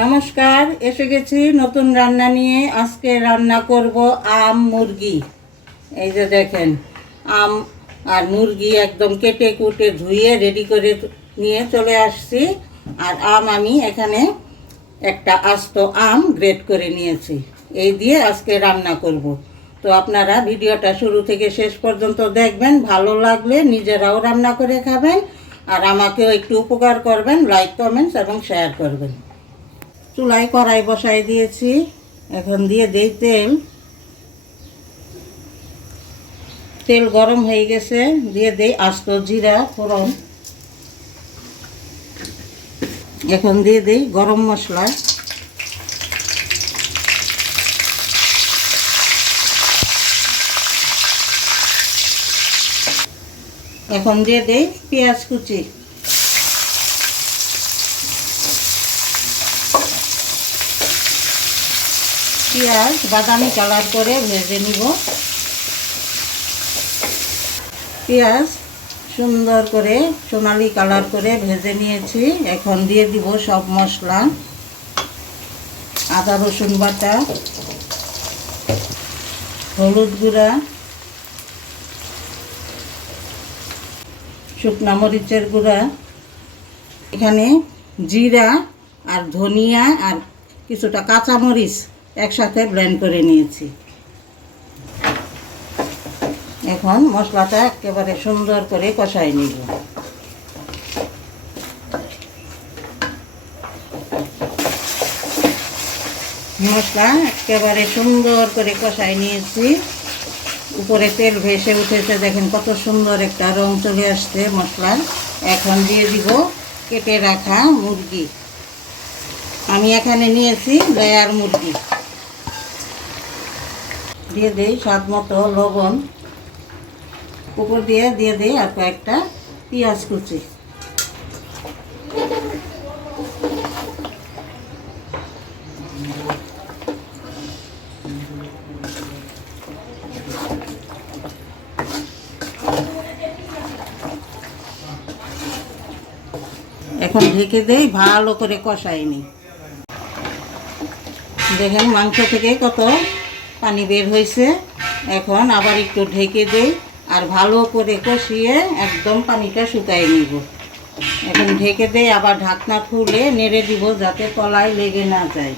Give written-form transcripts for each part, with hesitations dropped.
নমস্কার, এসে গেছি নতুন রান্না নিয়ে। আজকে রান্না করব আম মুরগি। এই যে দেখেন, আম আর মুরগি একদম কেটে কুটে ধুয়ে রেডি করে নিয়ে চলে আসছি। আর আম আমি এখানে একটা আস্ত আম গ্রেট করে নিয়েছি। এই দিয়ে আজকে রান্না করব। তো আপনারা ভিডিওটা শুরু থেকে শেষ পর্যন্ত দেখবেন। ভালো লাগলে নিজেরাও রান্না করে খাবেন, আর আমাকেও একটু উপকার করবেন। লাইক, কমেন্টস এবং শেয়ার করবেন। চুলায় কড়াই বসাই দিয়েছি। এখন দিয়ে দেই তেল। তেল গরম হয়ে গেছে, দিয়ে দেই আস্ত জিরা ফোড়ন। এখন দিয়ে দেই গরম মশলা। এখন দিয়ে দেই পেঁয়াজ কুচি। পেঁয়াজ বাদামি কালার করে ভেজে নিব। পেঁয়াজ সুন্দর করে সোনালি কালার করে ভেজে নিয়েছি। এখন দিয়ে দিব সব মশলা। আদা রসুন বাটা, হলুদ গুঁড়া, শুকনা মরিচের গুঁড়া, এখানে জিরা আর ধনিয়া আর কিছুটা কাঁচামরিচ একসাথে ব্লেন্ড করে নিয়েছি। এখন মশলাটা একেবারে সুন্দর করে কষাই নিব। মশলা একেবারে সুন্দর করে কষাই নিয়েছি। উপরে তেল ভেসে উঠেছে, দেখেন কত সুন্দর একটা রং চলে আসছে মশলার। এখন দিয়ে দিব কেটে রাখা মুরগি। আমি এখানে নিয়েছি লেয়ার মুরগি। দিয়ে দেই স্বাদ মতো লবণ। উপর দিয়ে দেই আর কয়েকটা পেঁয়াজ কুচি। এখন ঢেকে দেই, ভালো করে কষাই নিই। দেখেন মাংস থেকে কত পানি বের হয়েছে। এখন আবার একটু ঢেকে দেই আর ভালো করে কষিয়ে একদম পানিটা শুকাই নিব। এখন ঢেকে দেই, আবার ঢাকনা খুলে নেড়ে দিব যাতে তলায় লেগে না যায়।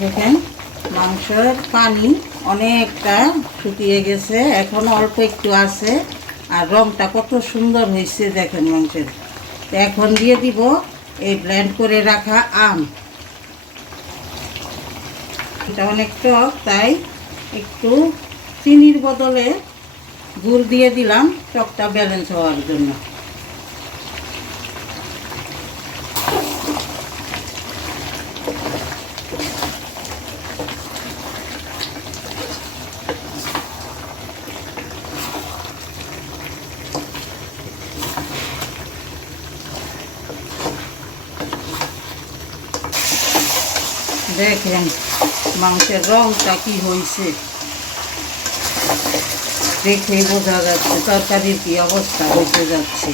দেখেন মাংসের পানি অনেকটা শুকিয়ে গেছে, এখন অল্প একটু আছে। আর রংটা কত সুন্দর হয়েছে দেখেন মাংসের। এখন দিয়ে দিব এই ব্লেন্ড করে রাখা আম। এটা অনেক টক, তাই একটু চিনির বদলে গুড় দিয়ে দিলাম টকটা ব্যালেন্স হওয়ার জন্য। দেখেন মাংসের রংটা কি হয়েছে, দেখেই বোঝা যাচ্ছে তরকারির কি অবস্থা হতে যাচ্ছে।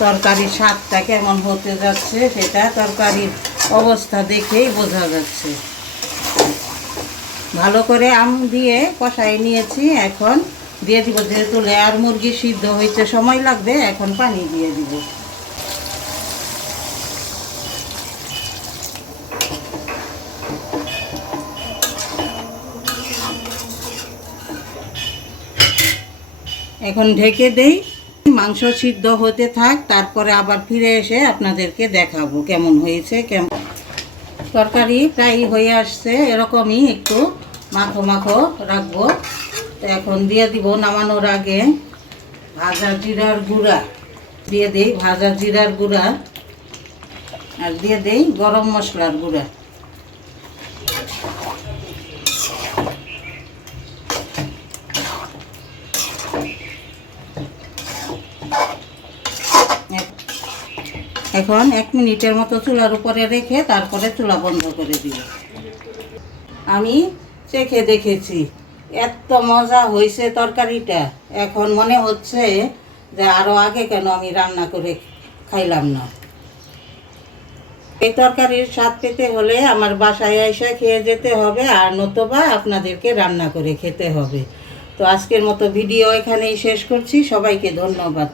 তরকারির স্বাদটা কেমন হতে যাচ্ছে সেটা তরকারির অবস্থা দেখেই বোঝা যাচ্ছে। ভালো করে আম দিয়ে কষাই নিয়েছি। এখন দিয়ে দিব, যেহেতু লেয়ার মুরগি সিদ্ধ হইতে সময় লাগবে, এখন পানি দিয়ে দিব। এখন ঢেকে দেই, মাংস সিদ্ধ হতে থাক। তারপরে আবার ফিরে এসে আপনাদেরকে দেখাবো কেমন হয়েছে। তরকারি প্রায় হয়ে আসছে, এরকমই একটু মাখো মাখো রাখবো। তো এখন দিয়ে দিব নামানোর আগে ভাজা জিরার গুঁড়া। দিয়ে দেই ভাজা জিরার গুঁড়া, আর দিয়ে দেই গরম মশলার গুঁড়া। এখন 1 মিনিটের মতো চুলার উপরে রেখে তারপরে চুলা বন্ধ করে দিব। আমি চেখে দেখেছি, এত মজা হয়েছে তরকারিটা। এখন মনে হচ্ছে যে আরও আগে কেন আমি রান্না করে খাইলাম না। এই তরকারির স্বাদ পেতে হলে আমার বাসায় এসে খেয়ে যেতে হবে, আর নতুবা আপনাদেরকে রান্না করে খেতে হবে। তো আজকের মতো ভিডিও এখানেই শেষ করছি। সবাইকে ধন্যবাদ।